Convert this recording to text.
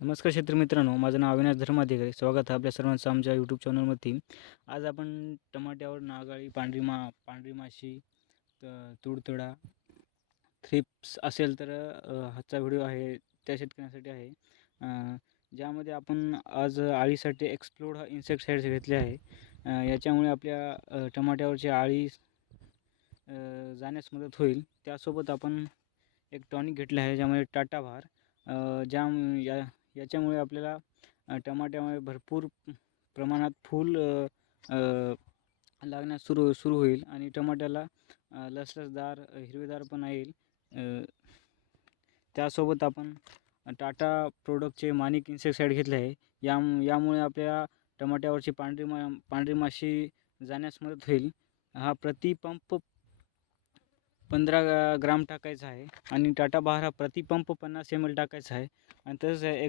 नमस्कार शेतकरी मित्रांनो, माझं नाव अविनाश धर्माधिकारी. स्वागत आहे आपल्या सर्वांचं आमच्या यूट्यूब चॅनलवरती. आज आपण टमाट्यावर नागाळी, पांढरी माशी, तुडतुडा, थ्रिप्स असेल तर हाचा व्हिडिओ आहे त्या शेतकऱ्यांसाठी आहे. ज्यामध्ये आपण आज अळीसाठी एक्सप्लोड हा इन्सेक्टिसाइड्स घेतले आहे. याच्यामुळे आपल्या टमाट्यावरची अळी जाण्यास मदत होईल. त्यासोबत आपण एक टॉनिक घेतलं आहे ज्यामध्ये टाटा भार, याच्यामुळे आपल्याला टमाट्यामध्ये भरपूर प्रमाणात फूल लागण्यास सुरू होईल आणि टमाट्याला लसलसदार हिरवेदारपणा येईल. त्यासोबत आपण टाटा प्रोडक्टचे माणिक इन्सेक्टिसाइड घेतले आहे. यामुळे आपल्या टमाट्यावरची पांढरी माशी जाण्यास मदत होईल. हा प्रतिपंप 15 ग्राम टाकायचा आहे आणि टाटा बहार हा प्रतिपंप 50 ml टाकायचा आहे. आणि तसंच एक